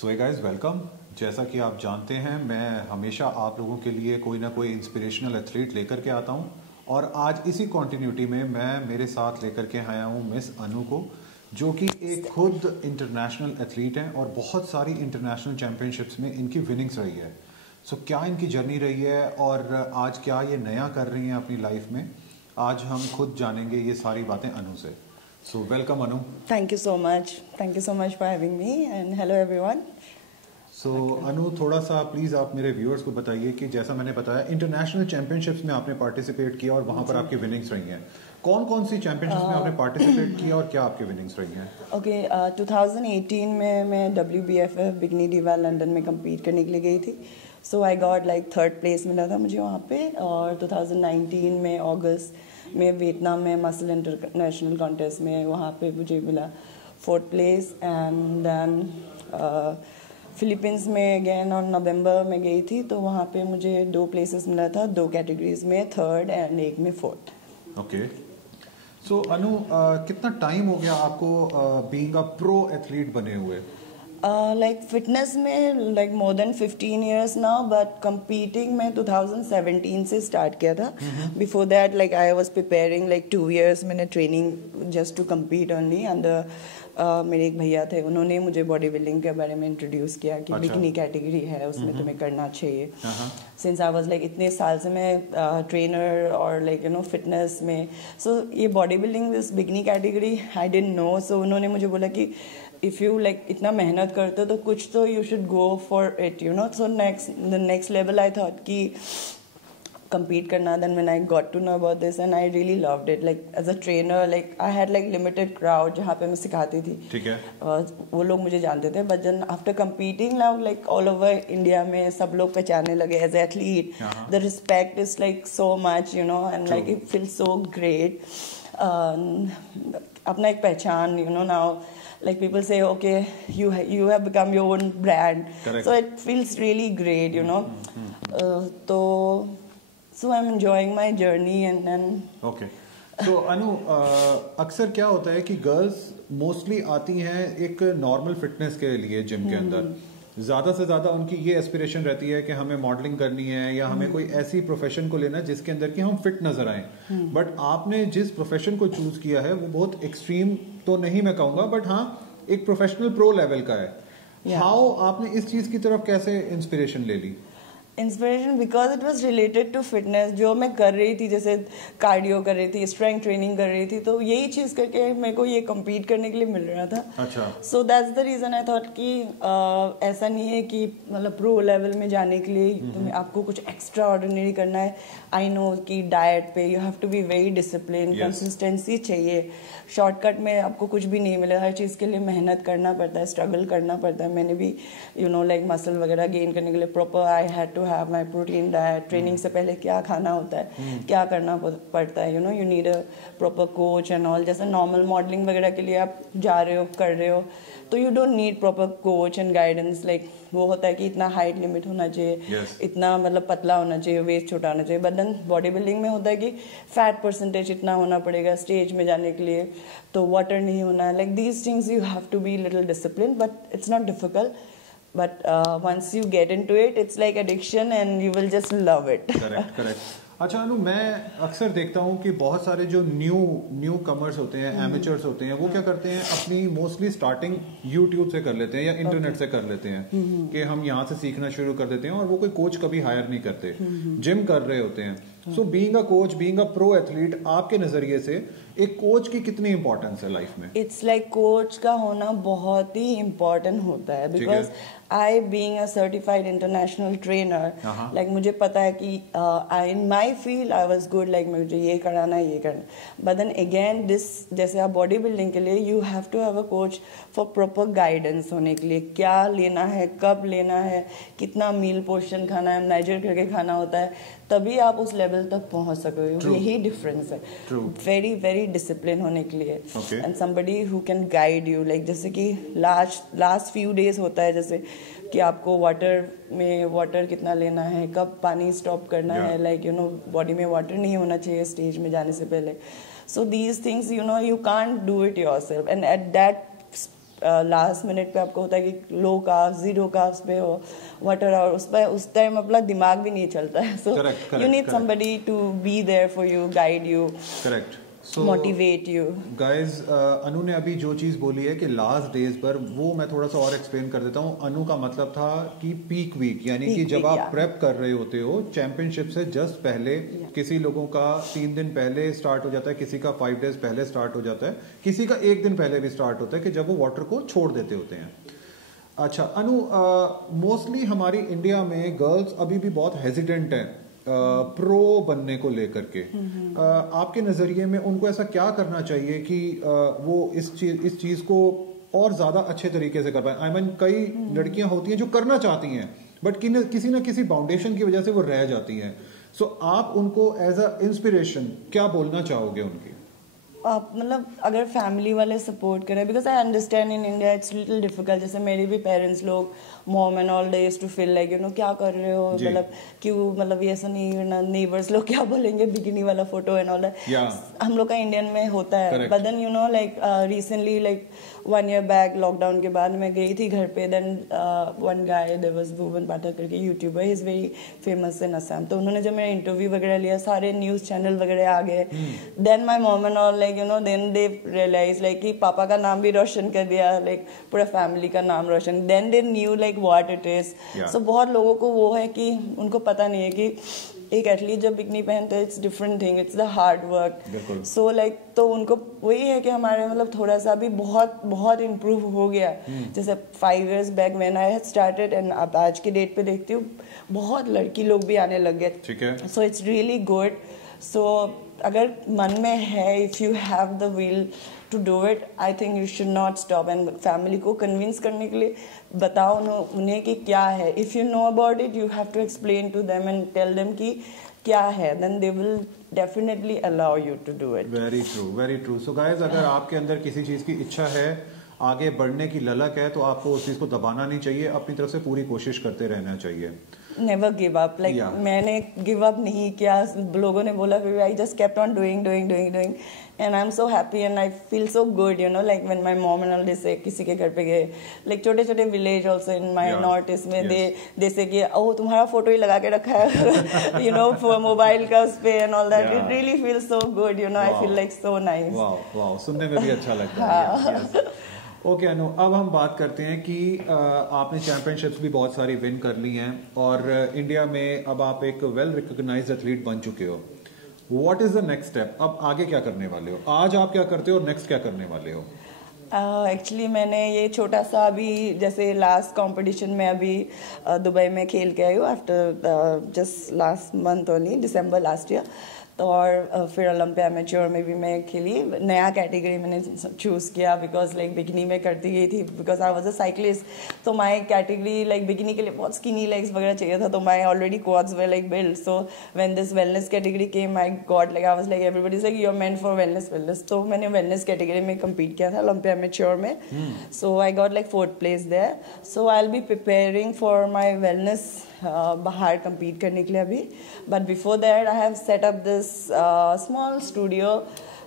सो hey guys welcome. जैसा कि आप जानते हैं मैं हमेशा आप लोगों के लिए कोई ना कोई इंस्पिरेशनल एथलीट लेकर के आता हूं और आज इसी कॉन्टिन्यूटी में मैं मेरे साथ लेकर के आया हूं मिस अनु को, जो कि एक खुद इंटरनेशनल एथलीट हैं और बहुत सारी इंटरनेशनल चैम्पियनशिप्स में इनकी विनिंग्स रही है। सो क्या इनकी जर्नी रही है और आज क्या ये नया कर रही हैं अपनी लाइफ में, आज हम खुद जानेंगे ये सारी बातें अनु से। So welcome Anu. Thank you so much. Thank you so much for having me and hello everyone. सो अनु, थोड़ा सा प्लीज आप मेरे व्यूअर्स को बताइए कि जैसा मैंने बताया इंटरनेशनल चैंपियनशिप्स में आपने पार्टिसिपेट किया और वहां पर आपकी विनिंग्स रही हैं। कौन कौन सी चैंपियनशिप्स में आपने पार्टिसिपेट किया और क्या आपकी विनिंग्स रही हैं? Okay, 2018 में मैं WBFF बिगनी डिवा लंदन में compete करने के लिए गई थी। So I got like third place मिला था मुझे वहाँ पे। और 2019 में अगस्त में वियतनाम में मसल इंटरनेशनल कॉन्टेस्ट में वहाँ पे मुझे मिला fourth place. And then Philippines में अगेन और नवंबर में गई थी, तो वहाँ पे मुझे 2 प्लेसेस मिला था, 2 कैटेगरीज में, थर्ड एंड एक में फोर्थ। ओके। सो अनु, कितना टाइम हो गया आपको बीइंग अ प्रो एथलीट बने हुए? Like fitness में like more than 15 years now, but competing में 2017 से start किया था। Before that like I was preparing like 2 years मैंने training just to compete only। and मेरे एक भैया थे, उन्होंने मुझे बॉडी बिल्डिंग के बारे में इंट्रोड्यूस किया कि बिकनी कैटेगरी है उसमें तुम्हें करना चाहिए। सिंस आई वाज लाइक इतने साल से मैं ट्रेनर और लाइक यू नो फिटनेस में, सो ये body building this bikini category I didn't know. So उन्होंने मुझे बोला कि इफ़ यू लाइक इतना मेहनत करते हो तो कुछ तो you should go for it, you know. So the next level I thought कि compete करना। then when I got to know about this and I really loved it, like as a trainer like I had like limited crowd जहाँ पे मैं सिखाती थी, ठीक है, वो लोग मुझे जानते थे। but then after competing now like all over India में सब लोग पहचानने लगे as an athlete। the respect is like so much, you know, and like it feels so great। अपना एक पहचान, you know, now like people say okay you have become your own brand। Correct। so it feels really great, you know। तो So I'm enjoying my journey and then okay। तो अनु, अक्सर क्या होता है कि गर्ल्स मोस्टली आती हैं एक नॉर्मल फिटनेस के लिए जिम के अंदर, ज्यादा से ज्यादा उनकी ये एस्पिरेशन रहती है कि हमें मॉडलिंग करनी है या हमें कोई ऐसी प्रोफेशन को लेना है जिसके अंदर कि हम फिट नजर आए। बट आपने जिस प्रोफेशन को चूज किया है वो बहुत एक्सट्रीम तो नहीं मैं कहूंगा, बट हाँ एक प्रोफेशनल प्रो लेवल का है। हाउ आपने इस चीज की तरफ कैसे इंस्पिरेशन ले ली? Inspiration because it was related to fitness. जो मैं कर रही थी, जैसे कार्डियो कर रही थी, स्ट्रेंथ ट्रेनिंग कर रही थी, तो यही चीज़ करके मेरे को ये कम्पीट करने के लिए मिल रहा था। अच्छा। So that's the reason I thought कि ऐसा नहीं है कि मतलब प्रो लेवल में जाने के लिए तुम्हें आपको कुछ एक्स्ट्रा ऑर्डिनरी करना है। आई नो कि डाइट पे you have to be very discipline, consistency चाहिए। शॉर्टकट में आपको कुछ भी नहीं मिलेगा, हर चीज़ के लिए मेहनत करना पड़ता है, स्ट्रगल करना पड़ता है। मैंने भी यू नो लाइक मसल वगैरह गेन करने के लिए proper I had to have my protein diet. Training से पहले क्या खाना होता है, क्या करना पड़ता है, you know, you need a proper coach and all. जैसे नॉर्मल मॉडलिंग वगैरह के लिए आप जा रहे हो, कर रहे हो, तो you don't need proper coach and guidance. Like वो होता है कि इतना हाइट लिमिट होना चाहिए, इतना मतलब पतला होना चाहिए, वेस्ट छोटा होना चाहिए। बट देन बॉडी बिल्डिंग में होता है कि फैट परसेंटेज इतना होना पड़ेगा स्टेज में जाने के लिए, तो वाटर नहीं होना है। Like these things you have to be little discipline, but it's not difficult. But once you get into it, it's like addiction and you will just love it। Correct, correct। अच्छा अनु, मैं अक्सर देखता हूँ कि बहुत सारे जो न्यू कमर्स होते हैं, एमेचर्स होते हैं, वो क्या करते हैं अपनी मोस्टली स्टार्टिंग यूट्यूब से कर लेते हैं या इंटरनेट से कर लेते हैं कि हम यहाँ से सीखना शुरू कर देते हैं और वो कोई कोच कभी हायर नहीं करते, जिम कर रहे होते हैं। So being a coach, being a pro athlete, आपके नजरिए से एक कोच की कितनी इंपॉर्टेंस है लाइफ में? इट्स लाइक कोच का होना बहुत ही इम्पोर्टेंट होता है because I being a certified international trainer, like मुझे पता है कि in my field I was good, like मुझे ये कराना है, ये करना। बट देन अगेन दिस, जैसे आप बॉडी बिल्डिंग के लिए you have to have a coach for proper guidance होने के लिए, क्या लेना है, कब लेना है, कितना मील पोर्शन खाना है, मेजर करके खाना होता है, तभी आप उस लेवल तक पहुंच सकोगे। यही डिफरेंस है, वेरी वेरी डिसिप्लिन होने के लिए and somebody who can guide you. Like जैसे कि लास्ट फ्यू डेज होता है, जैसे कि आपको वाटर कितना लेना है, कब पानी स्टॉप करना है, लाइक यू नो बॉडी में वाटर नहीं होना चाहिए स्टेज में जाने से पहले। So these things you know you can't do it yourself and at that last minute पे आपको होता है कि लो कार्ब्स, जीरो कार्ब्स पे हो वाटर, और उस टाइम अपना दिमाग भी नहीं चलता है, so you need somebody to be there for you, guide you, correct, motivate you. Guys, Anu ने अभी जो चीज बोली है कि लास्ट डेज पर, वो मैं थोड़ा सा और एक्सप्लेन कर देता हूँ। अनु का मतलब था कि पीक वीक, यानी कि जब आप प्रेप कर रहे होते हो चैंपियनशिप से जस्ट पहले, किसी लोगों का 3 दिन पहले स्टार्ट हो जाता है, किसी का 5 डेज पहले स्टार्ट हो जाता है, किसी का 1 दिन पहले भी स्टार्ट होता है, कि जब वो वाटर को छोड़ देते होते हैं। अच्छा अनु, मोस्टली हमारी इंडिया में गर्ल्स अभी भी बहुत हेजिडेंट हैं प्रो बनने को लेकर के। आपके नजरिए में उनको ऐसा क्या करना चाहिए कि वो इस चीज को और ज्यादा अच्छे तरीके से कर पाए? आई मीन, कई लड़कियां होती हैं जो करना चाहती हैं बट किसी ना किसी फाउंडेशन की वजह से वो रह जाती हैं। सो आप उनको एज अ इंस्पिरेशन क्या बोलना चाहोगे उनकी? आप मतलब अगर फैमिली वाले सपोर्ट करें, because I understand in India it's little difficult. जैसे मेरे भी पेरेंट्स लोग, mom and all, they used to feel like क्या कर रहे हो, मतलब क्यों, मतलब ये ऐसा नहीं, नेबर्स लोग क्या बोलेंगे, बिकिनी वाला फोटो एंड ऑल दैट। हम लोग का इंडियन में होता है, but then like recently, like 1 year back lockdown के बाद मैं गई थी घर पे, then one guy, there was Bhuvan Pathak करके YouTuber, he is very famous in Assam. तो उन्होंने जब मेरा इंटरव्यू वगैरह लिया, सारे न्यूज चैनल वगैरह आ गए, then my mom and all like then they realize like कि पापा का नाम भी रोशन कर दिया, लाइक पूरा फैमिली का नाम रोशन, then they knew like what it is. So बहुत लोगों को वो है कि उनको पता नहीं है कि एक एथलीट जब बिकनी पहनते हैं, it's different thing, it's the hard work. So like, तो उनको वही है कि हमारे मतलब थोड़ा सा भी बहुत बहुत इम्प्रूव हो गया। जैसे 5 years back when I had started, and अब आज की डेट पे देखती हूँ बहुत लड़की लोग भी आने लग गए। ठीक है, so it's really good. So अगर मन में है, if you have the will to do it, I think you should not stop. And family को कन्विंस करने के लिए बताओ उन्हें कि क्या है। If you know about it, you have to explain to them and tell them कि क्या है, then they will definitely allow you to do it. Very true, very true. So guys, अगर आपके अंदर किसी चीज की इच्छा है, आगे बढ़ने की ललक है, तो आपको उस चीज को दबाना नहीं चाहिए, अपनी तरफ से पूरी कोशिश करते रहना चाहिए। नेवर गिव अप, लाइक मैंने गिव अप नहीं किया, लोगों ने बोला, फिर I just kept on doing and I am so happy and I feel so good, like when my mom and all दे से, किसी के घर पे गए, लाइक छोटे छोटे village also in my north east में, दे से कि ओह तुम्हारा फोटो ही लगा के रखा है फॉर मोबाइल का उस पे and all that. It really feel so good, I feel like so nice. Wow, सुनने में भी अच्छा लगता है। ओके अनु, अब हम बात करते हैं कि आपने चैंपियनशिप्स भी बहुत सारी विन कर ली हैं और इंडिया में अब आप एक वेल रिकॉग्नाइज्ड एथलीट बन चुके हो। What is the next step? अब आगे क्या करने वाले हो? आज आप क्या करते हो और नेक्स्ट क्या करने वाले हो? एक्चुअली मैंने ये छोटा सा अभी, जैसे लास्ट कंपटीशन में अभी दुबई में खेल के आई हूँ, after just last month only, December last year. तो और फिर ओलंपिया एमेच्योर में भी मैं खेली। नया कैटेगरी मैंने चूज़ किया बिकॉज लाइक बिकिनी में करती गई थी, because I was a cyclist. तो माय कैटेगरी लाइक बिकिनी के लिए बहुत स्किनी लेग्स वगैरह चाहिए था, तो my already quads were like build. So when this wellness category came, I got like, I was like everybody is like you are meant for wellness. तो मैंने wellness category में कम्पीट किया था Olympia amateur में। So I got like 4th place there. So I will be preparing for my wellness बाहर compete करने के लिए अभी। But before that I have set up this small studio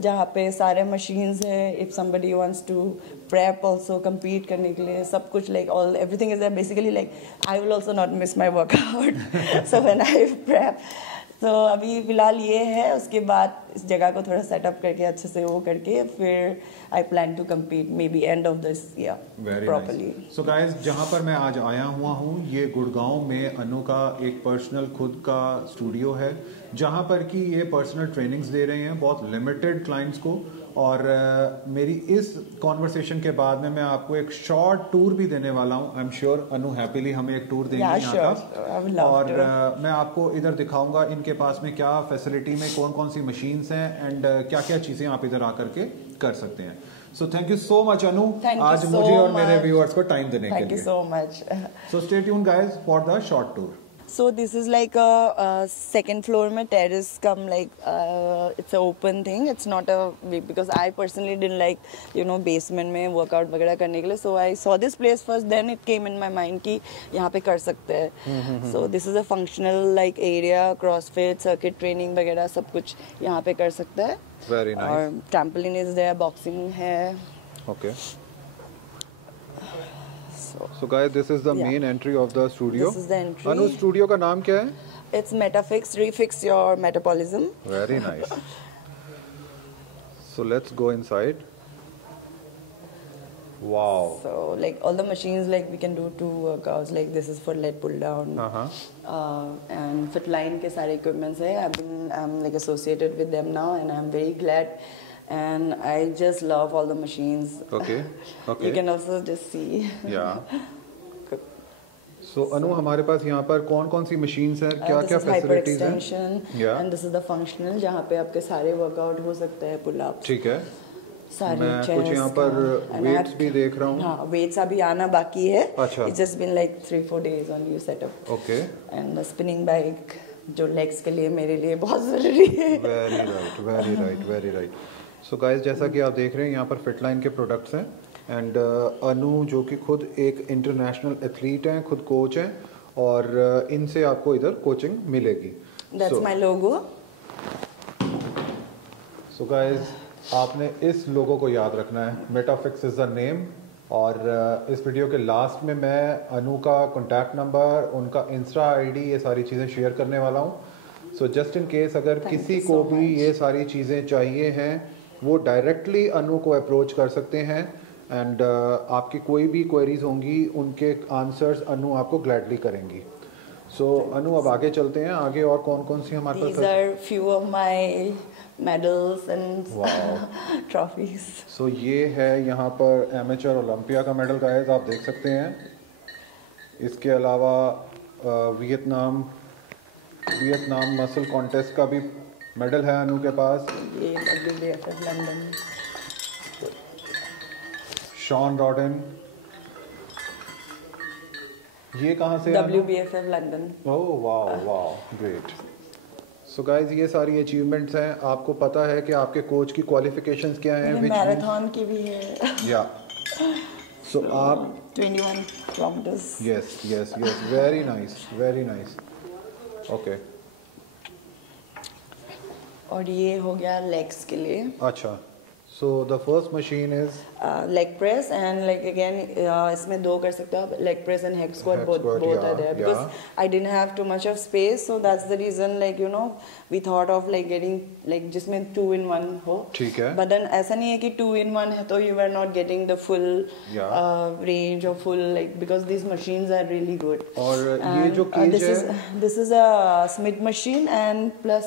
जहाँ पे सारे मशीन्स है। If somebody wants to prep also compete करने के लिए, सब कुछ like all everything is there basically. Like I will also not miss my workout so when I prep. तो अभी फिलहाल ये है, उसके बाद इस जगह को थोड़ा सेटअप करके अच्छे से वो करके फिर I plan to compete maybe end of this year properly. So guys, जहाँ पर मैं आज आया हुआ हूँ, ये गुड़गांव में अनु का एक पर्सनल खुद का स्टूडियो है, जहाँ पर कि ये पर्सनल ट्रेनिंग्स दे रहे हैं बहुत लिमिटेड क्लाइंट्स को। और मेरी इस कॉन्वर्सेशन के बाद में मैं आपको एक शॉर्ट टूर भी देने वाला हूँ। I am sure Anu happily हमें एक टूर देंगे यहाँ का। और मैं आपको इधर दिखाऊंगा इनके पास में क्या फैसिलिटी में कौन कौन सी मशीन्स हैं एंड क्या क्या चीजें आप इधर आकर के कर सकते हैं। So thank you so much Anu, आज मुझे और मेरे व्यूअर्स को टाइम देने के लिए। Thank you so much. So stay tuned guys for the short tour. So this is like a second floor में terrace come like it's a open thing. It's not a because I personally didn't like basement में workout वगैरह करने के लिए. So I saw this place first, then it came in my mind कि यहाँ पे कर सकते हैं. So this is a functional like area, CrossFit, circuit training वगैरह सब कुछ यहाँ पे कर सकते हैं. Very nice. और trampoline is there, boxing है. Okay. So guys, this is the main entry of the studio. This is the entry. Anu, studio का नाम क्या है? It's Metafix. Refix your metabolism. Very nice. So let's go inside. Wow. So like all the machines, like we can do 2 workouts. Like this is for leg pull down. And Fitline के सारे equipments है. I'm like associated with them now, and I'm very glad. And I just love all the machines. Okay. Okay. You can also just see. Yeah. So अनु, हमारे पास यहाँ पर कौन-कौन सी machines हैं? क्या-क्या facilities हैं? This is hyperextension. Yeah. And this is the functional, जहाँ पे आपके सारे workout हो सकते हैं, pull-ups. ठीक है. सारे मैं कुछ यहाँ पर weights भी देख रहा हूँ. हाँ, weights अभी आना बाकी है. अच्छा. It's just been like 3-4 days on new setup. Okay. And the spinning bike जो legs के लिए मेरे लिए बहुत ज़रूरी है. Very right, very right, very right. So guys, जैसा कि आप देख रहे हैं यहाँ पर Fitline के products हैं. एंड अनु जो कि खुद एक इंटरनेशनल एथलीट हैं, खुद कोच हैं, और इनसे आपको इधर कोचिंग मिलेगी. That's my logo. So guys, आपने इस लोगो को याद रखना है. Metafix is the name. और इस वीडियो के लास्ट में मैं अनु का कॉन्टैक्ट नंबर, उनका इंस्टा आईडी, ये सारी चीज़ें शेयर करने वाला हूँ. सो जस्ट इन केस अगर किसी को भी ये सारी चीज़ें चाहिए हैं, वो डायरेक्टली अनु को अप्रोच कर सकते हैं. एंड आपकी कोई भी क्वेरीज होंगी, उनके आंसर्स अनु आपको ग्लैडली करेंगी. सो अनु, अब आगे चलते हैं. आगे और कौन-कौन सी हमारे पास? These are few of my medals and trophies. सो ये है यहाँ पर एमेचर ओलंपिया का मेडल गाइस, आप देख सकते हैं. इसके अलावा वियतनाम मसल कॉन्टेस्ट का भी मेडल है अनु के पास. ये WBFF लंदन. शॉन रॉडन, ये कहाँ से? WBFF London. Oh wow, great. So guys, ये सारी अचीवमेंट्स हैं. आपको पता है कि आपके कोच की क्वालिफिकेशंस क्या हैं? मैराथन की भी है. या सो आप 21 kilometers. Yes, very nice. Okay. और ये हो गया लेग्स के लिए. अच्छा. So the first machine is leg press, and like again इसमें 2 कर सकते हो आप. Leg press and hex squat both are there because I didn't have too much of space, so that's the reason, like you know, we thought of like getting like जिसमें 2 in 1 हो. ठीक है. But then ऐसा नहीं है कि 2 in 1 है तो you are not getting the full range or full, like, because these machines are really good. और ये जो cage है, this is a Smith machine and plus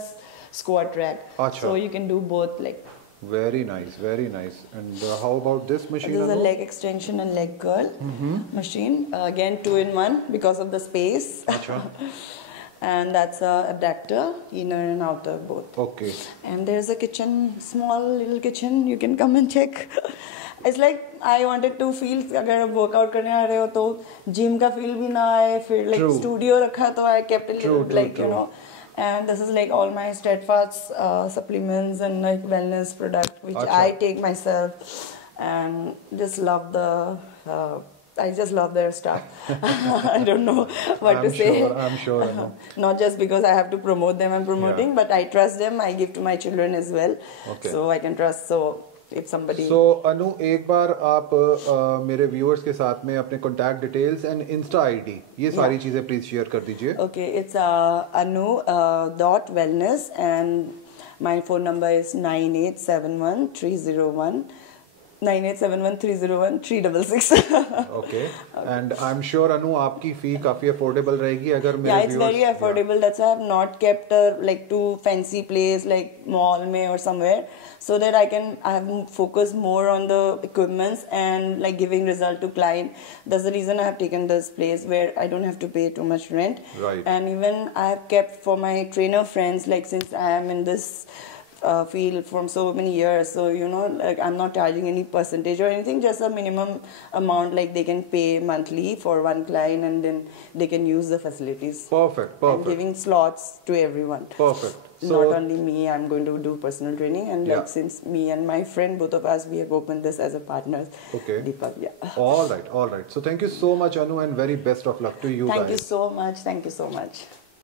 squat rack. अच्छा. So you can do both, like. Very nice. And how about this machine? This is a leg extension and leg curl machine. Again 2 in 1 because of the space. Achha. And that's a adapter, inner and outer both. Okay. And there's a kitchen, small little kitchen. You can come and check. It's like I wanted to feel, अगर workout करने आ रहे हो तो gym का feel भी ना आए, फिर like studio रखा तो I kept a little like you know. And this is like all my Steadfast supplements and like wellness product which I take myself, and just love I just love their stuff. I don't know what to say. I'm sure. I know. Not just because I have to promote them, I'm promoting, but I trust them. I give to my children as well, so I can trust. So if somebody. So अनु, एक बार आप मेरे viewers के साथ में अपने contact details and Insta ID, ये सारी चीजें प्लीज शेयर कर दीजिए. Okay, it's anu.wellness and my phone number is 9871 301 Okay. And I'm sure अनु, आपकी फी काफी अफोर्डेबल रहेगी अगर मेरे viewers. Yeah, it's very affordable. That's why I have not kept like too fancy place like mall में or somewhere, so that I have focused more on the equipments and like giving result to client. That's the reason I have taken this place where I don't have to pay too much rent. Right. And even I have kept for my trainer friends, like since I am in this field from so many years, so you know, like I'm not charging any percentage or anything, just a minimum amount like they can pay monthly for one client, and then they can use the facilities. Perfect. I'm giving slots to everyone. Perfect. So, not only me, I'm going to do personal training, and like since me and my friend, both of us, we have opened this as a partners. Okay. Deepak, All right. So thank you so much, Anu, and very best of luck to you guys. Thank you so much.